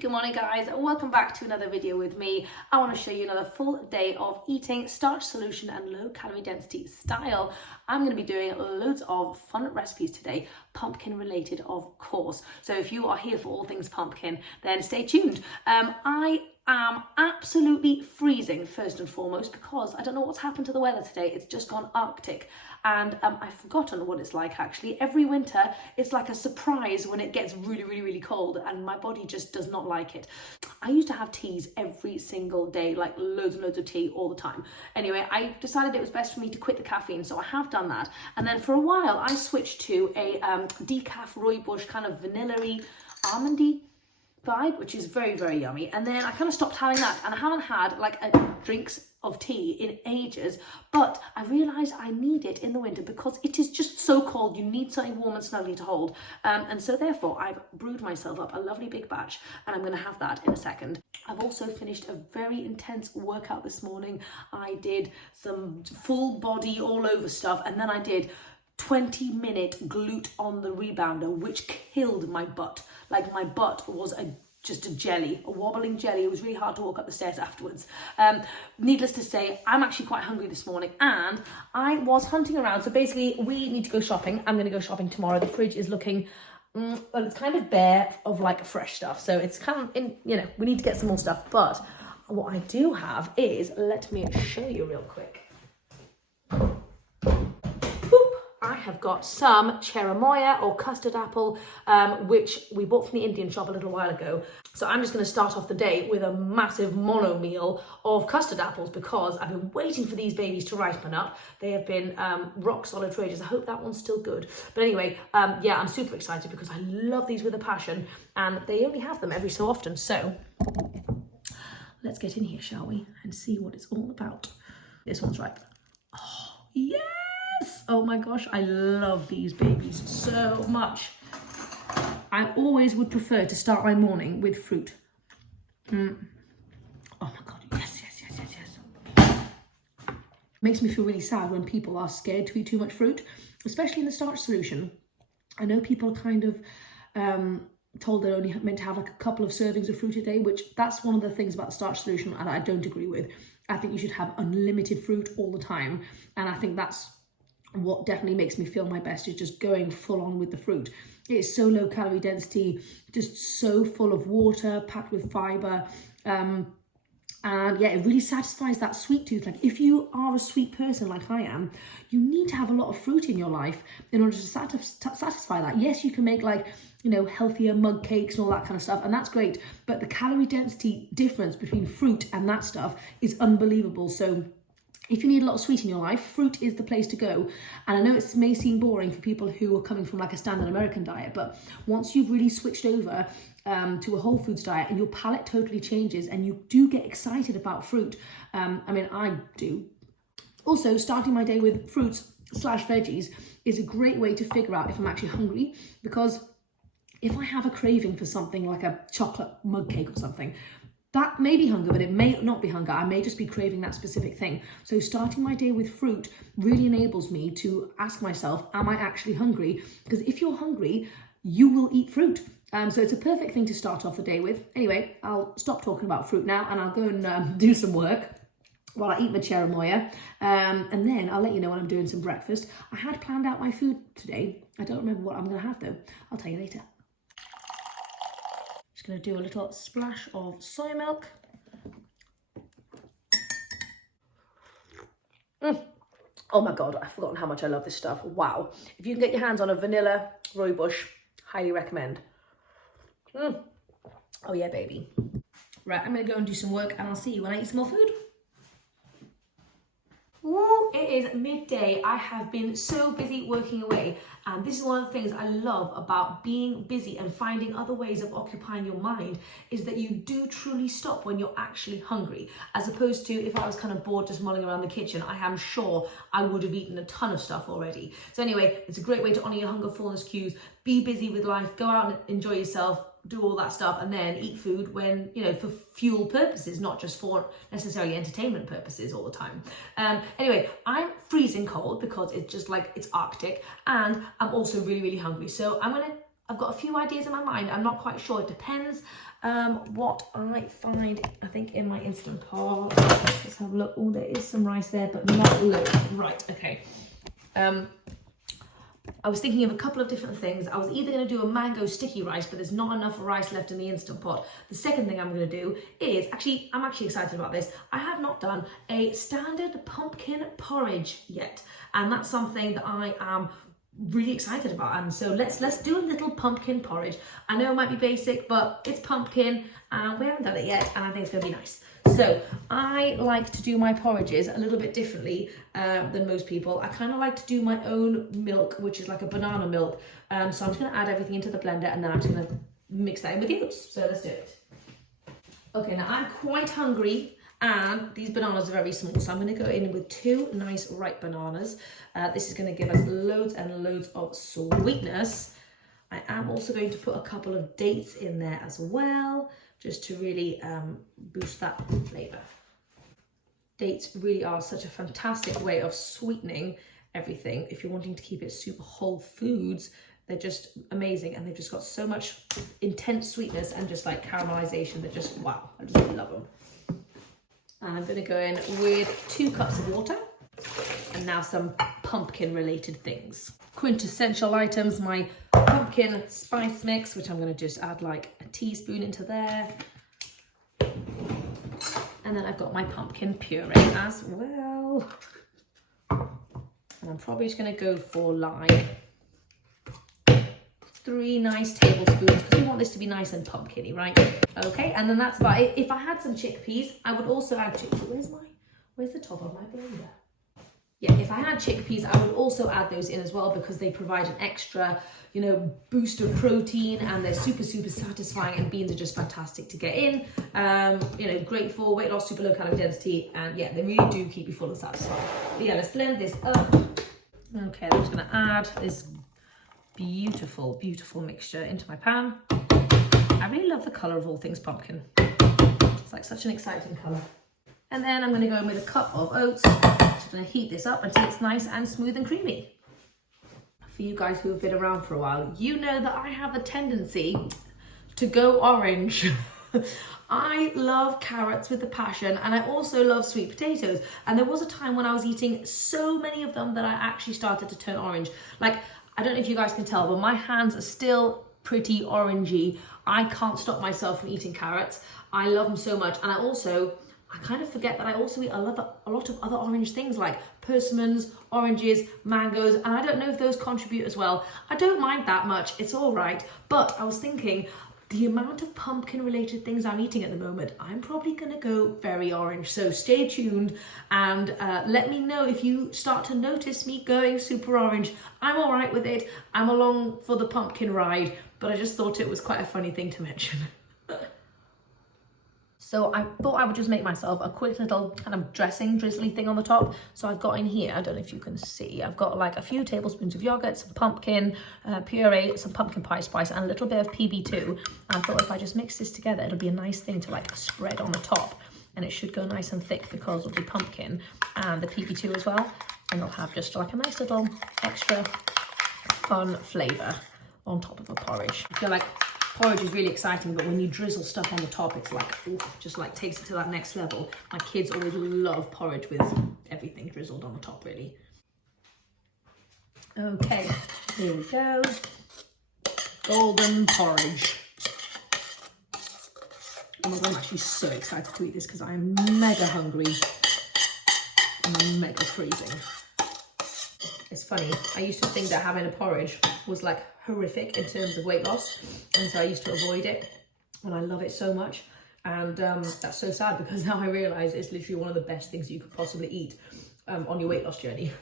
Good morning guys, welcome back to another video with me. I want to show you another full day of eating Starch Solution and low calorie density style. I'm going to be doing loads of fun recipes today, pumpkin related of course. So if you are here for all things pumpkin, then stay tuned. I am absolutely freezing first and foremost because I don't know what's happened to the weather today. It's just gone Arctic and I've forgotten what it's like actually. Every winter it's like a surprise when it gets really cold and my body just does not like it. I used to have teas every single day, like loads and loads of tea all the time. Anyway, I decided it was best for me to quit the caffeine, so I have done that. And then for a while I switched to a decaf rooibos kind of vanilla-y, almondy vibe, which is very yummy. And then I kind of stopped having that and I haven't had like drinks of tea in ages, but I realized I need it in the winter because it is just so cold. You need something warm and snuggly to hold, and so therefore I've brewed myself up a lovely big batch and I'm going to have that in a second. I've also finished a very intense workout this morning. I did some full body all over stuff and then I did 20-minute glute on the rebounder, which killed my butt. Like my butt was just a jelly, a wobbling jelly. It was really hard to walk up the stairs afterwards. Needless to say, I'm actually quite hungry this morning and I was hunting around. So basically we need to go shopping. I'm going to go shopping tomorrow. The fridge is looking, well, it's kind of bare of like fresh stuff. So it's kind of, we need to get some more stuff. But what I do have is, let me show you real quick. I have got some cherimoya or custard apple, which we bought from the Indian shop a little while ago. So I'm just going to start off the day with a massive mono meal of custard apples because I've been waiting for these babies to ripen up. They have been rock solid for ages. I hope that one's still good. But anyway, yeah, I'm super excited because I love these with a passion and they only have them every so often. So let's get in here, shall we? And see what it's all about. This one's ripe. Oh, yeah. Oh my gosh, I love these babies so much. I always would prefer to start my morning with fruit. Oh my God, yes. Makes me feel really sad when people are scared to eat too much fruit, especially in the Starch Solution. I know people are kind of told they're only meant to have like a couple of servings of fruit a day, which that's one of the things about the Starch Solution and I don't agree with. I think you should have unlimited fruit all the time. And I think that's what definitely makes me feel my best, is just going full on with the fruit. It's so low calorie density, just so full of water, packed with fiber. And yeah, it really satisfies that sweet tooth. Like if you are a sweet person like I am, you need to have a lot of fruit in your life in order to satisfy that. Yes, you can make like, healthier mug cakes and all that kind of stuff, and that's great. But the calorie density difference between fruit and that stuff is unbelievable. So if you need a lot of sweet in your life, fruit is the place to go. And I know it may seem boring for people who are coming from like a standard American diet, but once you've really switched over to a whole foods diet and your palate totally changes and you do get excited about fruit, I do. Also, starting my day with fruits / veggies is a great way to figure out if I'm actually hungry, because if I have a craving for something like a chocolate mug cake or something, that may be hunger, but it may not be hunger. I may just be craving that specific thing. So starting my day with fruit really enables me to ask myself, am I actually hungry? Because if you're hungry, you will eat fruit. So it's a perfect thing to start off the day with. Anyway, I'll stop talking about fruit now and I'll go and do some work while I eat my cherimoya. And then I'll let you know when I'm doing some breakfast. I had planned out my food today. I don't remember what I'm going to have though. I'll tell you later. Just going to do a little splash of soy milk. Oh my God, I've forgotten how much I love this stuff. Wow. If you can get your hands on a vanilla rooibos, highly recommend. Oh yeah, baby. Right, I'm going to go and do some work and I'll see you when I eat some more food. Ooh, it is midday. I have been so busy working away, and this is one of the things I love about being busy and finding other ways of occupying your mind, is that you do truly stop when you're actually hungry, as opposed to if I was kind of bored just mulling around the kitchen. I am sure I would have eaten a ton of stuff already. So anyway, it's a great way to honor your hunger fullness cues, be busy with life, go out and enjoy yourself, do all that stuff, and then eat food when, for fuel purposes, not just for necessarily entertainment purposes all the time. Anyway, I'm freezing cold because it's just like, it's Arctic, and I'm also really hungry. So I've got a few ideas in my mind. I'm not quite sure. It depends What I find, I think in my Instant Pot, let's have a look. Oh, there is some rice there, but not loads. Right, okay. I was thinking of a couple of different things. I was either going to do a mango sticky rice, but there's not enough rice left in the Instant Pot. The second thing I'm going to do is, I'm actually excited about this. I have not done a standard pumpkin porridge yet. And that's something that I am really excited about. And so let's do a little pumpkin porridge. I know it might be basic, but it's pumpkin and we haven't done it yet. And I think it's going to be nice. So I like to do my porridges a little bit differently than most people. I kind of like to do my own milk, which is like a banana milk. So I'm just going to add everything into the blender and then I'm just going to mix that in with the oats. So let's do it. Okay, now I'm quite hungry and these bananas are very small. So I'm going to go in with 2 nice ripe bananas. This is going to give us loads and loads of sweetness. I am also going to put a couple of dates in there as well, just to really boost that flavour. Dates really are such a fantastic way of sweetening everything. If you're wanting to keep it super whole foods, they're just amazing and they've just got so much intense sweetness and just like caramelization. They're just, wow, I just really love them. And I'm going to go in with 2 cups of water and now some pumpkin related things. Quintessential items, my pumpkin spice mix, which I'm going to just add like a teaspoon into there. And then I've got my pumpkin puree as well. And I'm probably just going to go for like 3 nice tablespoons because we want this to be nice and pumpkin-y, right? Okay, and then that's about it. If I had some chickpeas, I would also add chickpeas. Where's the top of my blender? Yeah, if I had chickpeas, I would also add those in as well because they provide an extra, you know, boost of protein and they're super, super satisfying and beans are just fantastic to get in. You know, great for weight loss, super low calorie density, and yeah, they really do keep you full and satisfied. But yeah, let's blend this up. Okay, I'm just gonna add this beautiful, beautiful mixture into my pan. I really love the colour of all things pumpkin. It's like such an exciting colour. And then I'm going to go in with a cup of oats. Just going to heat this up until it's nice and smooth and creamy. For you guys who have been around for a while, you know that I have a tendency to go orange. I love carrots with a passion and I also love sweet potatoes. And there was a time when I was eating so many of them that I actually started to turn orange. Like, I don't know if you guys can tell, but my hands are still pretty orangey. I can't stop myself from eating carrots. I love them so much. And I kind of forget that I also eat a lot of other orange things like persimmons, oranges, mangoes, and I don't know if those contribute as well. I don't mind that much, it's all right. But I was thinking, the amount of pumpkin related things I'm eating at the moment, I'm probably gonna go very orange. So stay tuned and let me know if you start to notice me going super orange. I'm all right with it. I'm along for the pumpkin ride, but I just thought it was quite a funny thing to mention. So I thought I would just make myself a quick little kind of dressing drizzly thing on the top. So I've got in here, I don't know if you can see, I've got like a few tablespoons of yogurt, some pumpkin puree, some pumpkin pie spice, and a little bit of PB2. And I thought if I just mix this together, it'll be a nice thing to like spread on the top. And it should go nice and thick because of the pumpkin and the PB2 as well. And it'll have just like a nice little extra fun flavour on top of a porridge. I feel like porridge is really exciting, but when you drizzle stuff on the top, it's like, ooh, just like takes it to that next level. My kids always love porridge with everything drizzled on the top, really. Okay, here we go. Golden porridge. Oh my God, I'm actually so excited to eat this because I'm mega hungry and mega freezing. It's funny, I used to think that having a porridge was like horrific in terms of weight loss, and so I used to avoid it, and I love it so much. And that's so sad because now I realise it's literally one of the best things you could possibly eat on your weight loss journey.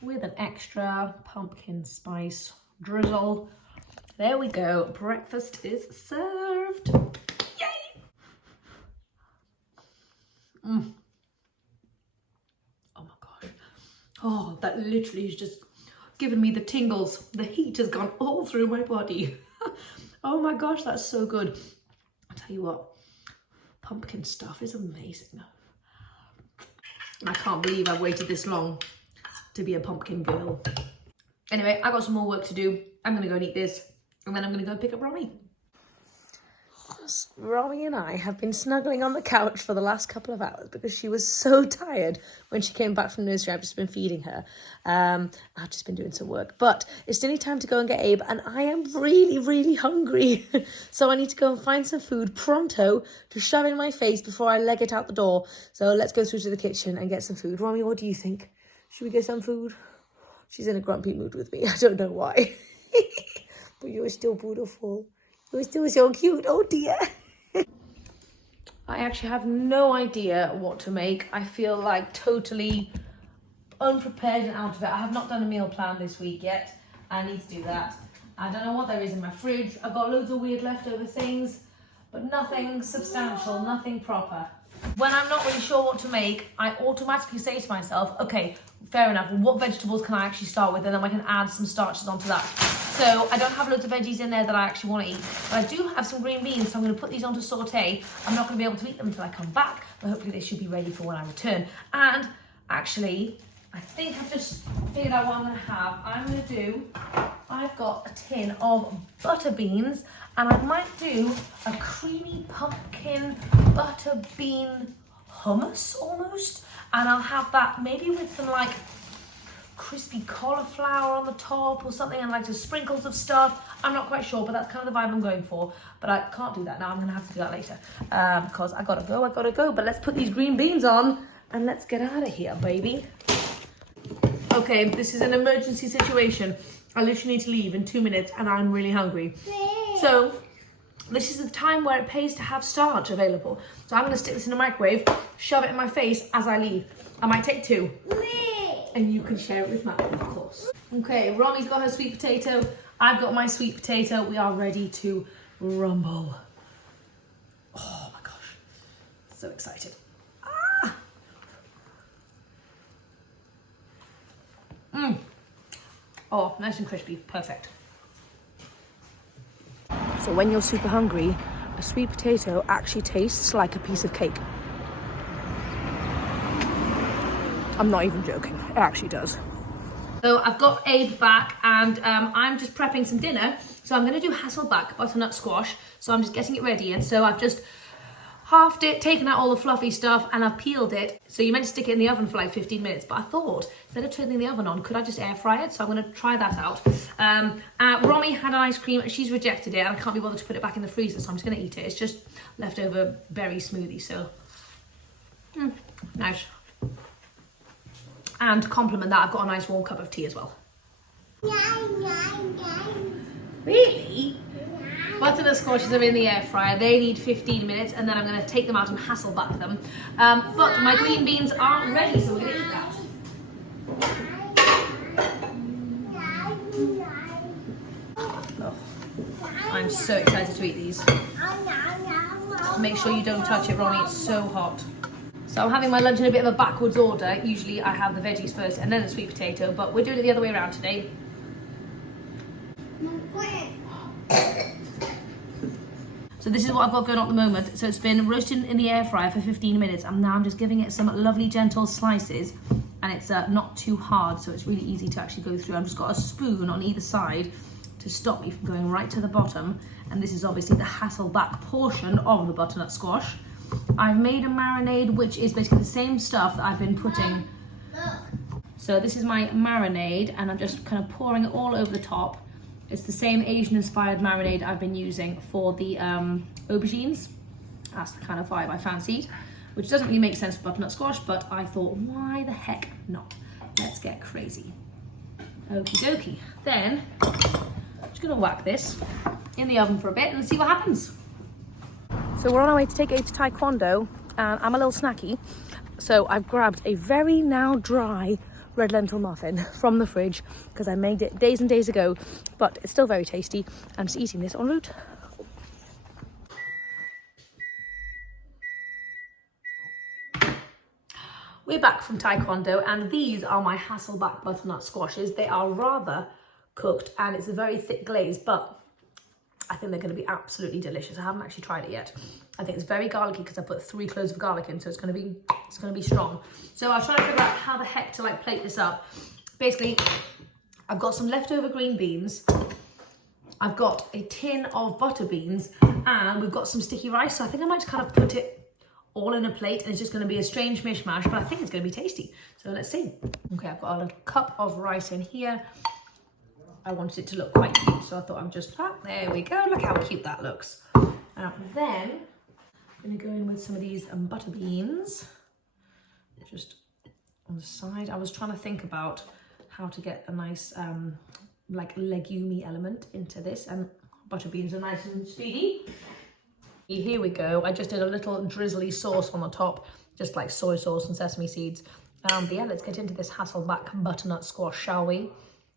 With an extra pumpkin spice drizzle. There we go, breakfast is served. Yay! Oh my gosh. Oh, that literally is just given me the tingles. The heat has gone all through my body. Oh my gosh, that's so good. I'll tell you what, pumpkin stuff is amazing. I can't believe I've waited this long to be a pumpkin girl. Anyway, I got some more work to do. I'm gonna go and eat this, and then I'm gonna go pick up Romy. Romy and I have been snuggling on the couch for the last couple of hours because she was so tired when she came back from nursery. I've just been feeding her. I've just been doing some work, but it's nearly time to go and get Abe, and I am really, really hungry. So I need to go and find some food pronto to shove in my face before I leg it out the door. So let's go through to the kitchen and get some food. Romy, what do you think? Should we get some food? She's in a grumpy mood with me. I don't know why. But you're still beautiful. You're still so cute. Oh dear. I actually have no idea what to make. I feel like totally unprepared and out of it. I have not done a meal plan this week yet. I need to do that. I don't know what there is in my fridge. I've got loads of weird leftover things, but nothing substantial, nothing proper. When I'm not really sure what to make, I automatically say to myself, okay, fair enough, what vegetables can I actually start with? And then I can add some starches onto that. So I don't have loads of veggies in there that I actually want to eat, but I do have some green beans, so I'm going to put these onto saute. I'm not going to be able to eat them until I come back, but hopefully they should be ready for when I return. And actually, I think I've just figured out what I'm going to have. I've got a tin of butter beans, and I might do a creamy pumpkin butter bean hummus almost, and I'll have that maybe with some like crispy cauliflower on the top or something, and like just sprinkles of stuff. I'm not quite sure, but that's kind of the vibe I'm going for. But I can't do that now. I'm gonna have to do that later because I gotta go. But let's put these green beans on and let's get out of here, baby. Okay, this is an emergency situation. I literally need to leave in 2 minutes and I'm really hungry. So this is the time where it pays to have starch available. So I'm gonna stick this in the microwave, shove it in my face as I leave. I might take 2. And you can share it with Matt, of course. Okay, Romy's got her sweet potato. I've got my sweet potato. We are ready to rumble. Oh my gosh, so excited. Oh, nice and crispy, perfect. So when you're super hungry, a sweet potato actually tastes like a piece of cake. I'm not even joking, it actually does. So I've got Abe back and I'm just prepping some dinner. So I'm gonna do Hasselback butternut squash. So I'm just getting it ready. And so I've just halved it, taken out all the fluffy stuff, and I've peeled it. So you're meant to stick it in the oven for like 15 minutes, but I thought, instead of turning the oven on, could I just air fry it? So I'm gonna try that out. Romy had an ice cream, she's rejected it, and I can't be bothered to put it back in the freezer, so I'm just gonna eat it. It's just leftover berry smoothie, so, nice. And to complement that, I've got a nice warm cup of tea as well. Really? Butternut squashes are in the air fryer. They need 15 minutes, and then I'm going to take them out and Hasselback them. But my green beans aren't ready, so we're going to eat that. Oh, I'm so excited to eat these. Make sure you don't touch it, Ronnie. It's so hot. So I'm having my lunch in a bit of a backwards order. Usually I have the veggies first and then the sweet potato, but we're doing it the other way around today. So this is what I've got going on at the moment. So it's been roasted in the air fryer for 15 minutes, and now I'm just giving it some lovely gentle slices, and it's not too hard, so it's really easy to actually go through. I've just got a spoon on either side to stop me from going right to the bottom, and this is obviously the Hasselback portion of the butternut squash. I've made a marinade, which is basically the same stuff that I've been putting. So this is my marinade, and I'm just kind of pouring it all over the top. It's the same Asian-inspired marinade I've been using for the aubergines. That's the kind of vibe I fancied, which doesn't really make sense for butternut squash, but I thought, why the heck not? Let's get crazy. Okie dokie. Then, I'm just gonna whack this in the oven for a bit and see what happens. So we're on our way to take Abe to Taekwondo, and I'm a little snacky. So I've grabbed a very now dry red lentil muffin from the fridge because I made it days and days ago, but it's still very tasty. I'm just eating this en route. We're back from Taekwondo, and these are my Hasselback butternut squashes. They are rather cooked and it's a very thick glaze, but I think they're going to be absolutely delicious. I haven't actually tried it yet. I think it's very garlicky because I put 3 cloves of garlic in, so it's going to be strong. So I was trying to figure out how the heck to like plate this up. Basically, I've got some leftover green beans. I've got a tin of butter beans and we've got some sticky rice. So I think I might just kind of put it all in a plate and it's just going to be a strange mishmash, but I think it's going to be tasty. So let's see. Okay, I've got a little cup of rice in here. I wanted it to look quite cute, so I thought I'm just, there we go. Look how cute that looks. Then I'm going to go in with some of these butter beans. Just on the side. I was trying to think about how to get a nice like legume element into this, and butter beans are nice and speedy. Here we go. I just did a little drizzly sauce on the top, just like soy sauce and sesame seeds. But yeah, let's get into this Hasselback butternut squash, shall we?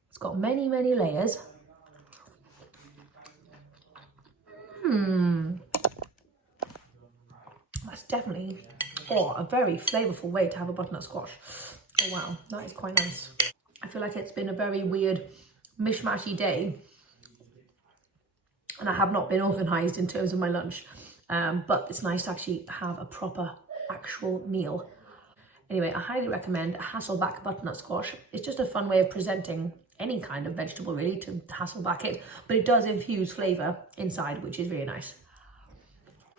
It's got many, many layers. That's definitely a very flavourful way to have a butternut squash. Oh wow, that is quite nice. I feel like it's been a very weird mishmashy day and I have not been organised in terms of my lunch, but it's nice to actually have a proper actual meal. Anyway, I highly recommend a Hasselback butternut squash. It's just a fun way of presenting any kind of vegetable really, to Hasselback it, but it does infuse flavour inside, which is really nice.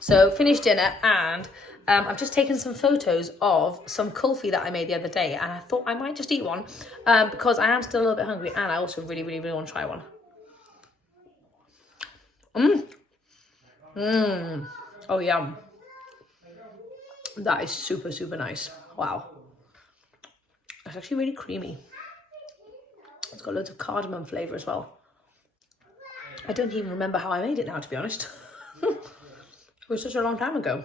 So finished dinner, and I've just taken some photos of some kulfi that I made the other day, and I thought I might just eat one because I am still a little bit hungry, and I also really, really, really want to try one. Oh yum. That is super, super nice. Wow. It's actually really creamy. It's got loads of cardamom flavour as well. I don't even remember how I made it now, to be honest. It was such a long time ago.